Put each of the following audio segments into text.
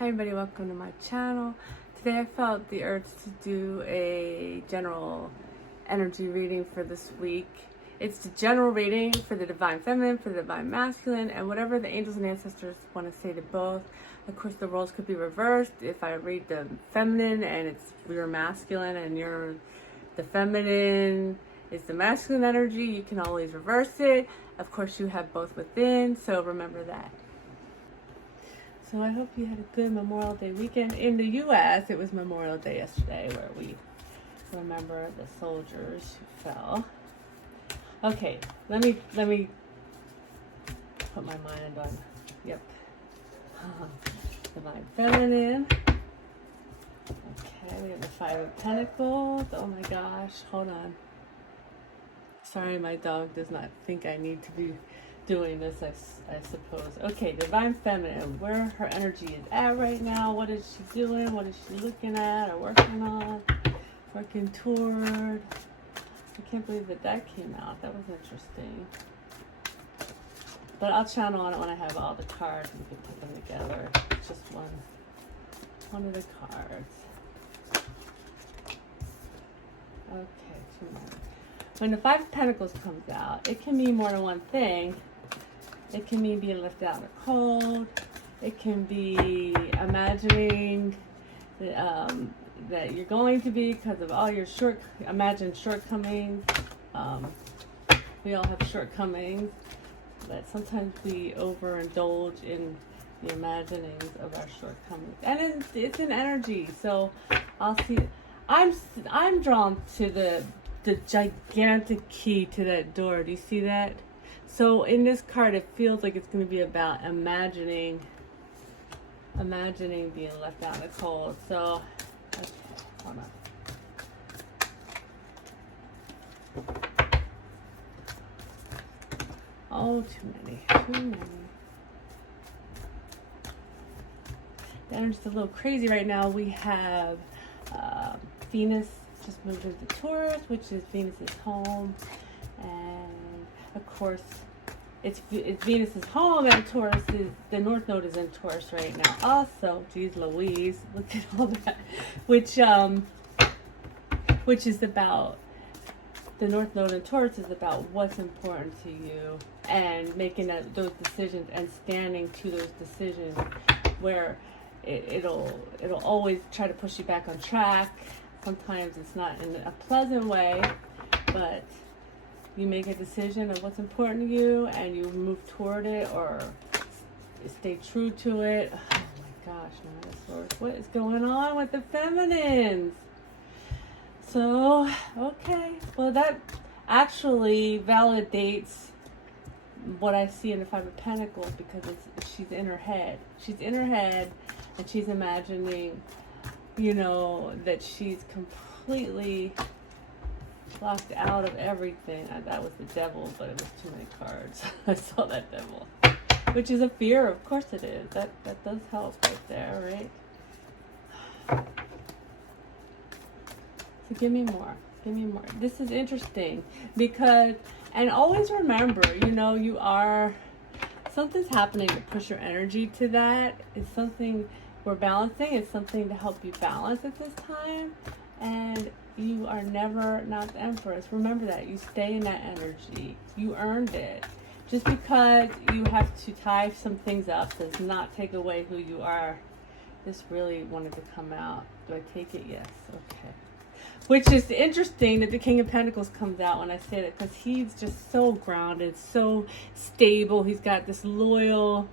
Hi everybody, welcome to my channel. Today I felt the urge to do a general energy reading for this week. It's the general reading for the Divine Feminine, for the Divine Masculine, and whatever the angels and ancestors want to say to both. Of course, the roles could be reversed. If I read the feminine and you're masculine and you're the feminine is the masculine energy, you can always reverse it. Of course, you have both within, so remember that. So I hope you had a good Memorial Day weekend. In the U.S., it was Memorial Day yesterday, where we remember the soldiers who fell. Okay, let me put my mind on. Yep. Divine Feminine. Okay, we have the Five of Pentacles. Oh my gosh, hold on. Sorry, my dog does not think I need to be doing this, I suppose. Okay, Divine Feminine, where her energy is at right now. What is she doing? What is she looking at or working on? Working toward. I can't believe that came out. That was interesting. But I'll channel on it when I have all the cards and we can put them together. It's just one of the cards. Okay, 2 more. When the Five of Pentacles comes out, it can mean more than one thing. It can mean being left out in the cold. It can be imagining that you're going to be because of all your imagined shortcomings. We all have shortcomings, but sometimes we overindulge in the imaginings of our shortcomings. And it's an energy, so I'll see. I'm drawn to the gigantic key to that door. Do you see that? So in this card, it feels like it's going to be about imagining being left out in the cold. So, okay, hold on. Oh, too many. The energy's a little crazy right now. We have Venus just moved into Taurus, which is Venus's home, and of course it's Venus's home, and Taurus is the North Node is in Taurus right now. Also, geez Louise, look at all that, which is about the North Node in Taurus is about what's important to you and making those decisions and standing to those decisions, where it'll always try to push you back on track. Sometimes it's not in a pleasant way, but you make a decision of what's important to you and you move toward it or stay true to it. Oh my gosh, Nine of Swords. What is going on with the feminines? So, okay. Well, that actually validates what I see in the Five of Pentacles, because she's in her head. She's in her head and she's imagining, that she's completely locked out of everything. That was the devil, but it was too many cards. I saw that devil, which is a fear. Of course it is. That does help right there, right? So give me more. This is interesting because, and always remember, something's happening to push your energy to that. It's something we're balancing. It's something to help you balance at this time. And you are never not the Empress. Remember that. You stay in that energy. You earned it. Just because you have to tie some things up does not take away who you are. This really wanted to come out. Do I take it? Yes. Okay. Which is interesting that the King of Pentacles comes out when I say that, because he's just so grounded, so stable. He's got this loyal,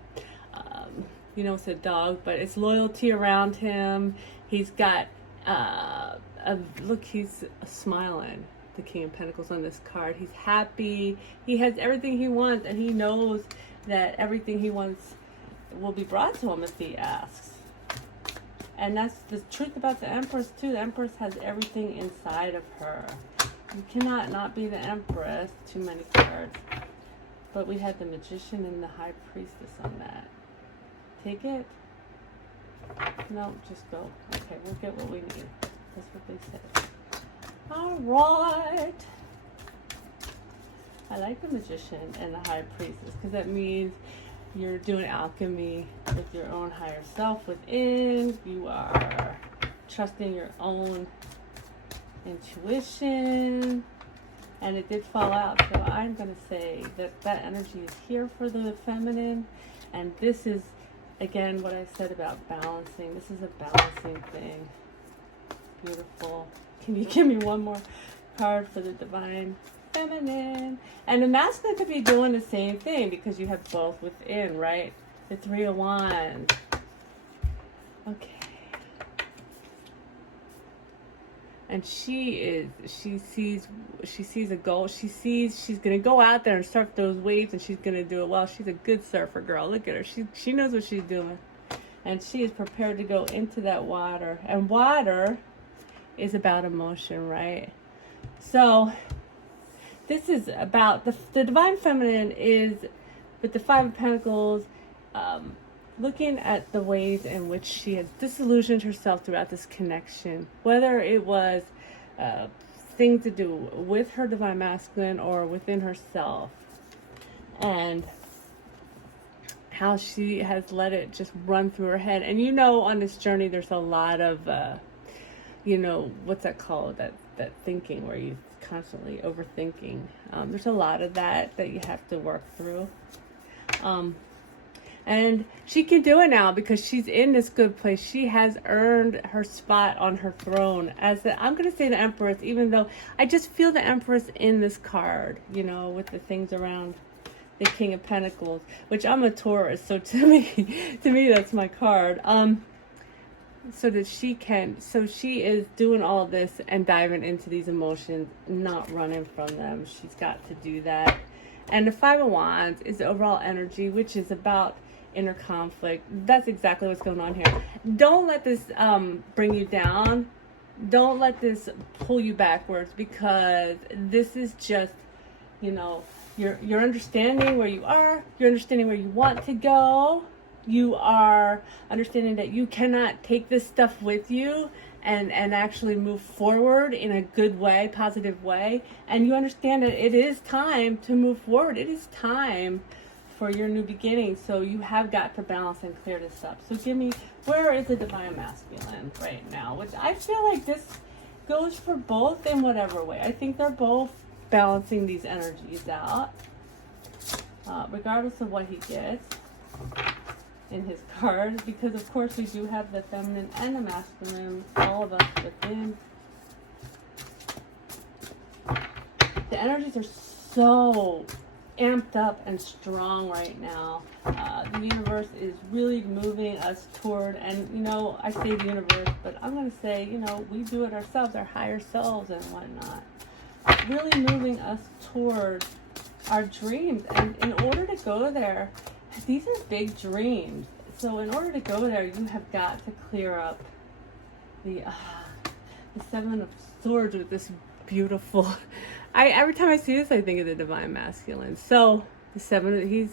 it's a dog, but it's loyalty around him. He's got, look, he's smiling, the King of Pentacles on this card. He's happy. He has everything he wants, and he knows that everything he wants will be brought to him if he asks. And that's the truth about the Empress, too. The Empress has everything inside of her. You cannot not be the Empress. Too many cards. But we had the Magician and the High Priestess on that. Take it? No, just go. Okay, we'll get what we need. That's what they said. All right. I like the Magician and the High Priestess, because that means You're doing alchemy with your own higher self within. You are trusting your own intuition. And it did fall out, so I'm going to say that that energy is here for the feminine. And this is, again, what I said about balancing. This is a balancing thing. Beautiful. Can you give me one more card for the divine feminine? And the masculine could be doing the same thing because you have both within, right? The Three of Wands. Okay. And she sees a goal. She sees she's going to go out there and surf those waves, and she's going to do it well. She's a good surfer girl. Look at her. She knows what she's doing. And she is prepared to go into that water. And water is about emotion, right? So this is about the divine feminine is with the Five of Pentacles, looking at the ways in which she has disillusioned herself throughout this connection, whether it was things to do with her divine masculine or within herself, and how she has let it just run through her head. And on this journey there's a lot of what's that called, that thinking where you constantly overthinking. There's a lot of that you have to work through. And she can do it now because she's in this good place. She has earned her spot on her throne as I'm going to say the Empress, even though I just feel the Empress in this card, with the things around the King of Pentacles, which I'm a Taurus. So to me, that's my card. So she is doing all this and diving into these emotions, not running from them. She's got to do that. And the Five of Wands is the overall energy, which is about inner conflict. That's exactly what's going on here. Don't let this bring you down. Don't let this pull you backwards, because this is just, you're understanding where you are. You're understanding where you want to go. You are understanding that you cannot take this stuff with you and actually move forward in a good way, positive way. And you understand that it is time to move forward. It is time for your new beginning. So you have got to balance and clear this up. So give me, where is the divine masculine right now? Which I feel like this goes for both in whatever way. I think they're both balancing these energies out, regardless of what he gets in his cards, because of course we do have the feminine and the masculine, all of us within. The energies are so amped up and strong right now. The universe is really moving us toward, and I say the universe, but I'm going to say, we do it ourselves, our higher selves and whatnot. Really moving us toward our dreams. And in order to go there, these are big dreams. So in order to go there, you have got to clear up the Seven of Swords with this beautiful... every time I see this, I think of the divine masculine. So the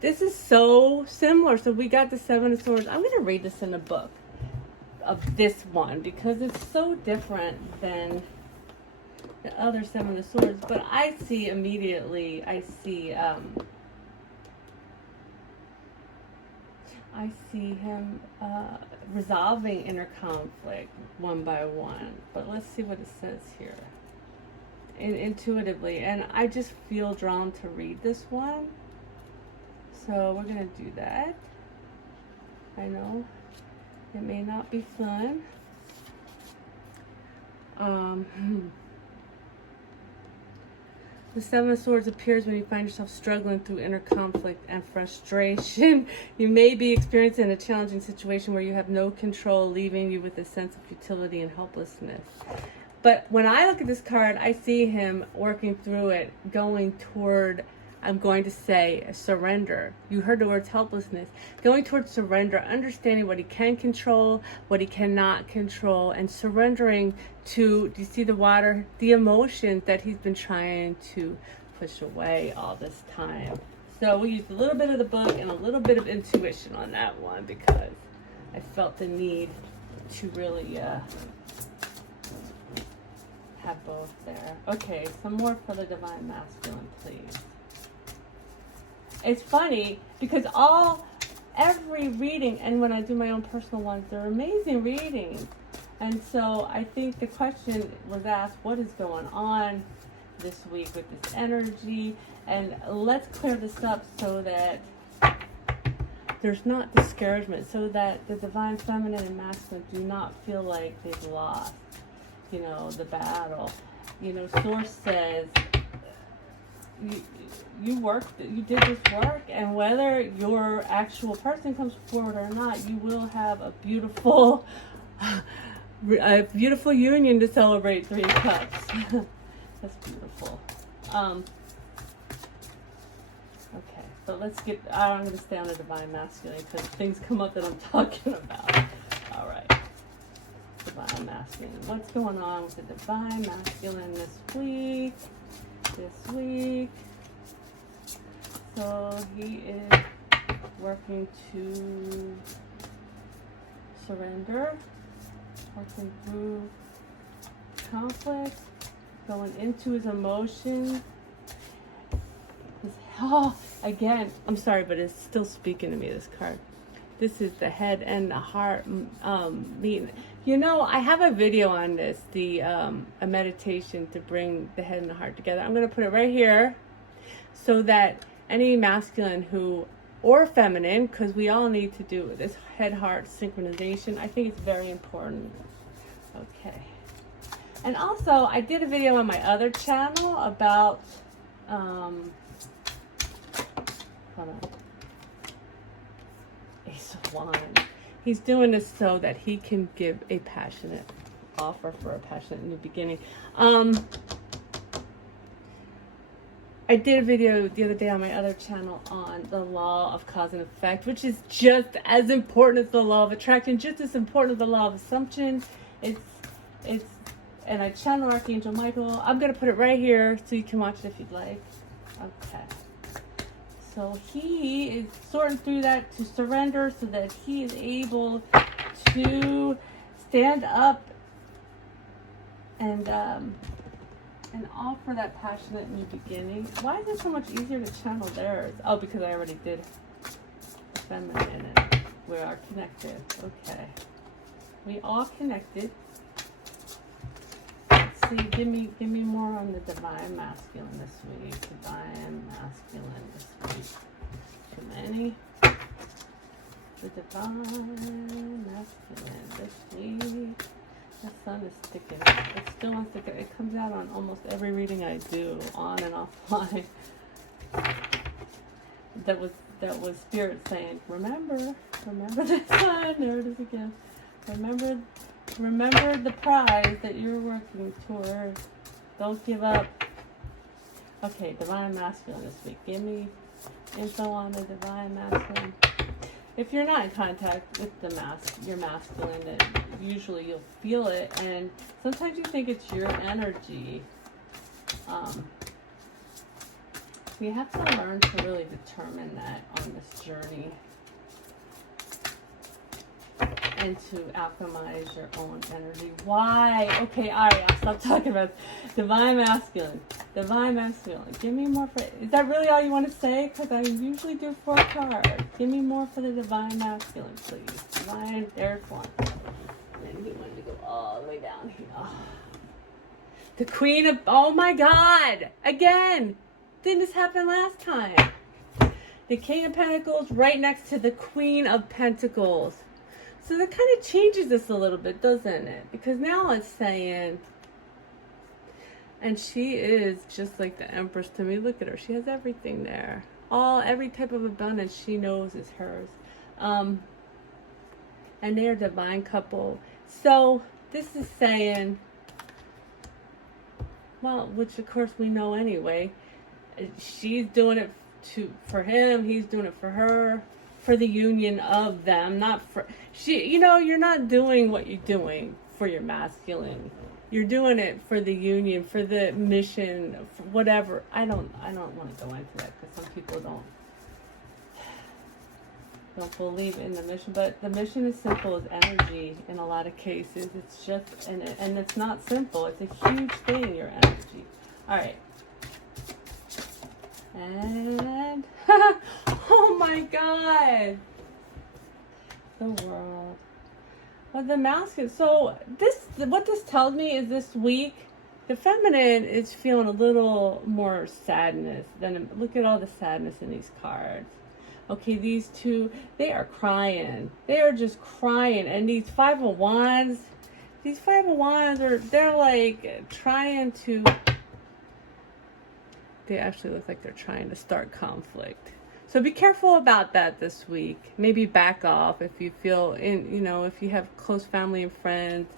this is so similar. So we got the Seven of Swords. I'm going to read this in a book of this one because it's so different than the other Seven of Swords. But I see immediately, I see him resolving inner conflict one by one. But let's see what it says here. Intuitively, and I just feel drawn to read this one, so we're gonna do that. I know it may not be fun. The Seven of Swords appears when you find yourself struggling through inner conflict and frustration. You may be experiencing a challenging situation where you have no control, leaving you with a sense of futility and helplessness. But when I look at this card, I see him working through it, going toward, I'm going to say, surrender. You heard the words helplessness. Going towards surrender, understanding what he can control, what he cannot control, and surrendering to, do you see the water? The emotions that he's been trying to push away all this time. So we used a little bit of the book and a little bit of intuition on that one because I felt the need to really... have both there. Okay, some more for the divine masculine, please. it's funny because every reading, and when I do my own personal ones, they're amazing readings. And so I think the question was asked, what is going on this week with this energy? And let's clear this up so that there's not discouragement, so that the divine feminine and masculine do not feel like they've lost, the battle. Source says, you did this work, and whether your actual person comes forward or not, you will have a beautiful union to celebrate 3 cups. That's beautiful. Okay, so I'm going to stay on the divine masculine because things come up that I'm talking about. All right. Divine masculine. What's going on with the divine masculine this week? So he is working to surrender, working through conflict, going into his emotions. Again, I'm sorry, but it's still speaking to me, this card. This is the head and the heart meeting. I have a video on this, a meditation to bring the head and the heart together. I'm going to put it right here so that any masculine or feminine, because we all need to do this head-heart synchronization. I think it's very important. Okay. And also, I did a video on my other channel about, hold on. Ace of Wands. He's doing this so that he can give a passionate offer for a passionate new beginning. I did a video the other day on my other channel on the law of cause and effect, which is just as important as the law of attraction, just as important as the law of assumption. And I channel Archangel Michael. I'm going to put it right here so you can watch it if you'd like. Okay. So he is sorting through that to surrender so that he is able to stand up and offer that passionate new beginning. Why is it so much easier to channel theirs? Oh, because I already did the feminine and we are connected. Okay. We all connected. Let's see, give me more on the divine masculine this week. Divine masculine this week. Too many. The divine masculine this week. The sun is sticking. It's still on sticking. It comes out on almost every reading I do, on and offline. That was Spirit saying, remember the sun. There it is again. Remember the prize that you're working towards. Don't give up. Okay, divine masculine this week. Give me info on the divine masculine. If you're not in contact with your masculine, then usually you'll feel it, and sometimes you think it's your energy. You have to learn to really determine that on this journey, and to alchemize your own energy. Why? Okay, Ari, I'll stop talking about divine masculine. Divine masculine. Give me more for. Is that really all you want to say? Because I usually do 4 cards. Give me more for the divine masculine, please. Divine. There's one. And then he wanted to go all the way down here. Oh. The Queen of. Oh my God! Again. Didn't this happen last time? The King of Pentacles right next to the Queen of Pentacles. So that kind of changes this a little bit, doesn't it? Because now it's saying, and she is just like the Empress to me. Look at her. She has everything there. Every type of abundance she knows is hers. And they're a divine couple. So this is saying, well, which of course we know anyway. She's doing it for him. He's doing it for her. For the union of them, not for you're not doing what you're doing for your masculine. You're doing it for the union, for the mission, for whatever. I don't want to go into that because some people don't believe in the mission. But the mission is simple as energy in a lot of cases. It's just and it's not simple. It's a huge thing. Your energy. All right. And oh my God, the world. Well, the masculine. So what this tells me is this week, the feminine is feeling a little more sadness than, look at all the sadness in these cards. Okay, these two, they are crying. They are just crying. And these Five of Wands, they're like trying to, they actually look like they're trying to start conflict. So be careful about that this week. Maybe back off if you feel if you have close family and friends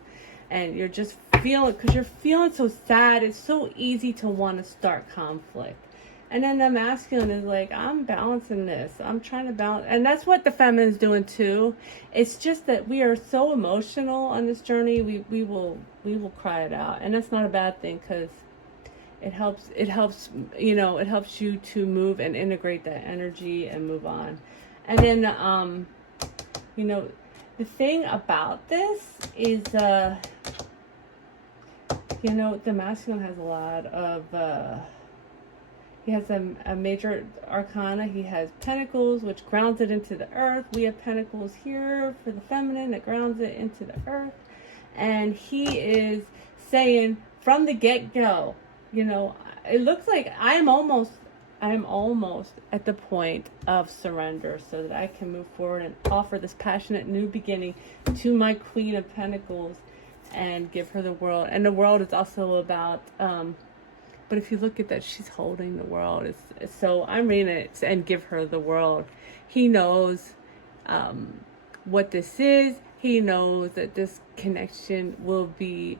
and you're just feeling, because you're feeling so sad, it's so easy to want to start conflict. And then the masculine is like, I'm balancing this. I'm trying to balance. And that's what the feminine is doing too. It's just that we are so emotional on this journey. We will cry it out. And that's not a bad thing, because it helps you to move and integrate that energy and move on. And then, the thing about this is, the masculine has a lot of, he has a major arcana. He has pentacles, which grounds it into the earth. We have pentacles here for the feminine that grounds it into the earth. And he is saying from the get-go, it looks like I'm almost at the point of surrender so that I can move forward and offer this passionate new beginning to my Queen of Pentacles and give her the world. And the world is also about, but if you look at that, she's holding the world. So I'm reading it and give her the world. He knows what this is. He knows that this connection will be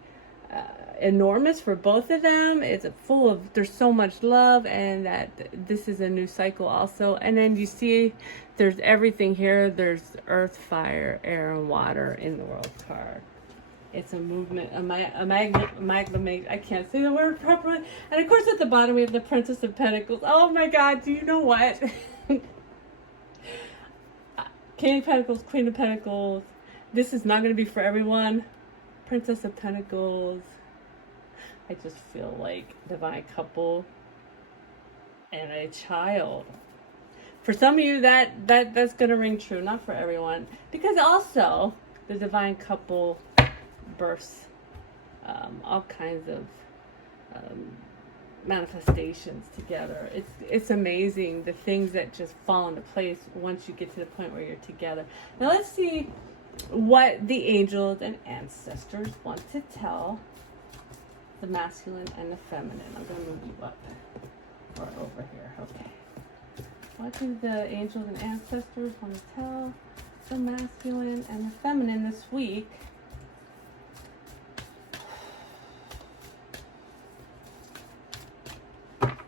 enormous for both of them. It's there's so much love, and that this is a new cycle also. And then you see there's everything here. There's earth, fire, air, and water in the world card. It's a movement, amalgamate. I can't say the word properly. And of course at the bottom we have the Princess of Pentacles. Oh my God, do you know what? King of Pentacles, Queen of Pentacles. This is not going to be for everyone. Princess of Pentacles. I just feel like divine couple and a child. For some of you, that's going to ring true. Not for everyone. Because also, the divine couple births all kinds of manifestations together. It's amazing the things that just fall into place once you get to the point where you're together. Now let's see what the angels and ancestors want to tell the masculine and the feminine. I'm going to move you up or over here. Okay. What do the angels and ancestors want to tell the masculine and the feminine this week?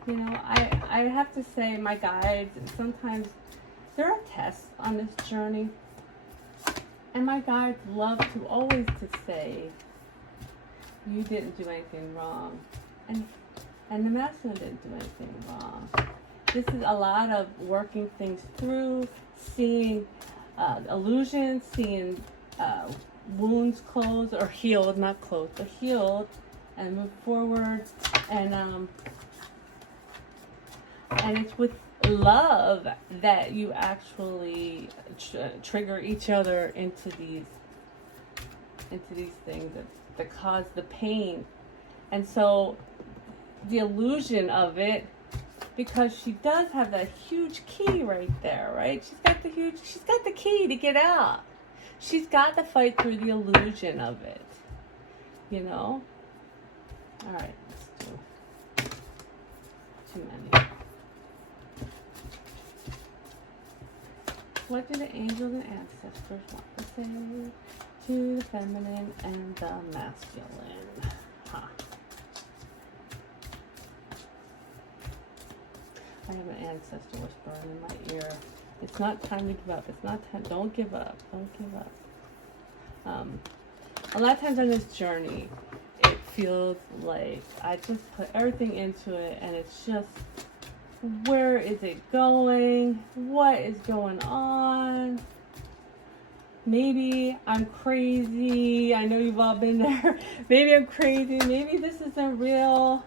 I have to say my guides, sometimes there are tests on this journey. And my guides love to always to say, you didn't do anything wrong. And the masculine didn't do anything wrong. This is a lot of working things through, seeing illusions, seeing wounds closed or healed, not closed, but healed, and move forward. And it's with love that you actually trigger each other into these things that cause the pain. And so the illusion of it, because she does have that huge key right there, right? She's got the key to get out. She's got to fight through the illusion of it, All right, let's do too many. What do the angels and ancestors want to say to the feminine and the masculine? I have an ancestor whispering in my ear. It's not time to give up. It's not time. Don't give up. Don't give up. A lot of times on this journey, it feels like I just put everything into it, and it's just, where is it going? What is going on? Maybe I'm crazy. I know you've all been there. Maybe I'm crazy. Maybe this isn't real.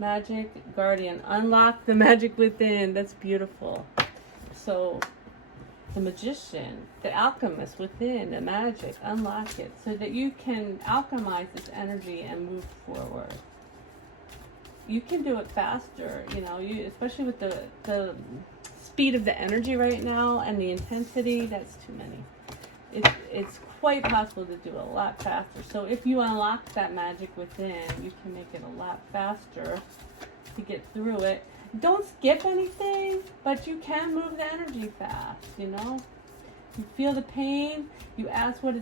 Magic guardian. Unlock the magic within. That's beautiful. So the magician, the alchemist within, the magic, unlock it so that you can alchemize this energy and move forward. You can do it faster, you know, especially with the speed of the energy right now and the intensity. That's too many. It's quite possible to do it a lot faster. So if you unlock that magic within, you can make it a lot faster to get through it. Don't skip anything, but you can move the energy fast, you know. You feel the pain, you ask what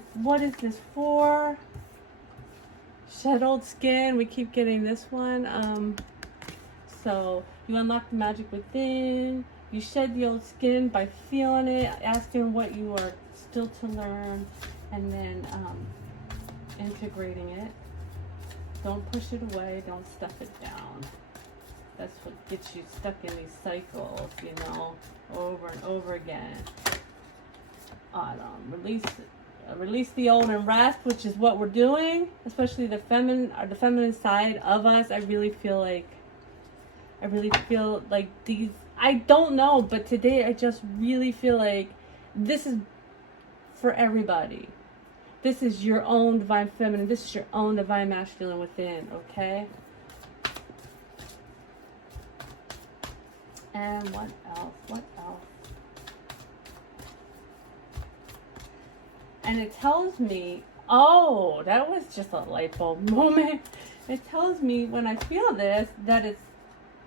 is this for? Shed old skin, we keep getting this one. So you unlock the magic within, you shed the old skin by feeling it, asking what you are still to learn, and then integrating it. Don't push it away, don't stuff it down. That's what gets you stuck in these cycles, you know, over and over again. Release the old and rest, which is what we're doing, especially the feminine side of us. I really feel like these, I don't know, but today I just really feel like this is for everybody. This is your own divine feminine. This is your own divine masculine within, okay? And what else? What else? And it tells me, oh, that was just a light bulb moment. It tells me when I feel this, that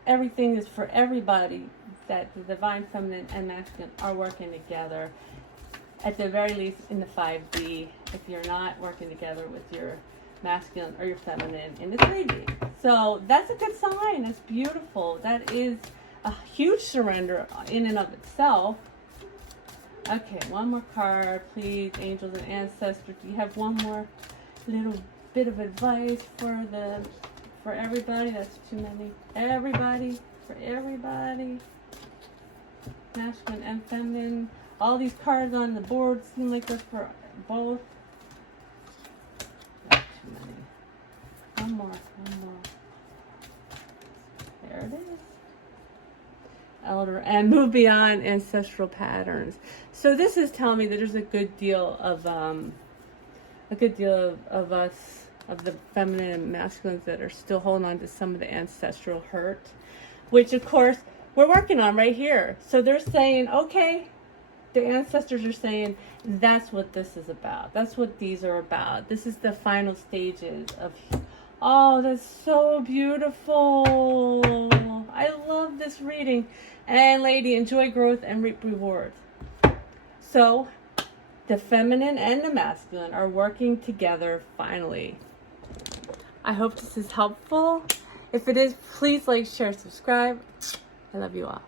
everything is for everybody, that the divine feminine and masculine are working together. At the very least in the 5D, if you're not working together with your masculine or your feminine in the 3D. So that's a good sign. That's beautiful. That is a huge surrender in and of itself. Okay, one more card, please, angels and ancestors. Do you have one more little bit of advice for everybody? That's too many. Everybody, for everybody. Masculine and feminine. All these cards on the board seem like they're for both. That's too many. One more. There it is. Elder, and move beyond ancestral patterns. So this is telling me that there's a good deal of us, of the feminine and masculines, that are still holding on to some of the ancestral hurt, which of course we're working on right here. So they're saying, okay, the ancestors are saying that's what this is about. That's what these are about. This is the final stages of. Oh, that's so beautiful. I love this reading. And lady, enjoy growth and reap rewards. So, the feminine and the masculine are working together finally. I hope this is helpful. If it is, please like, share, subscribe. I love you all.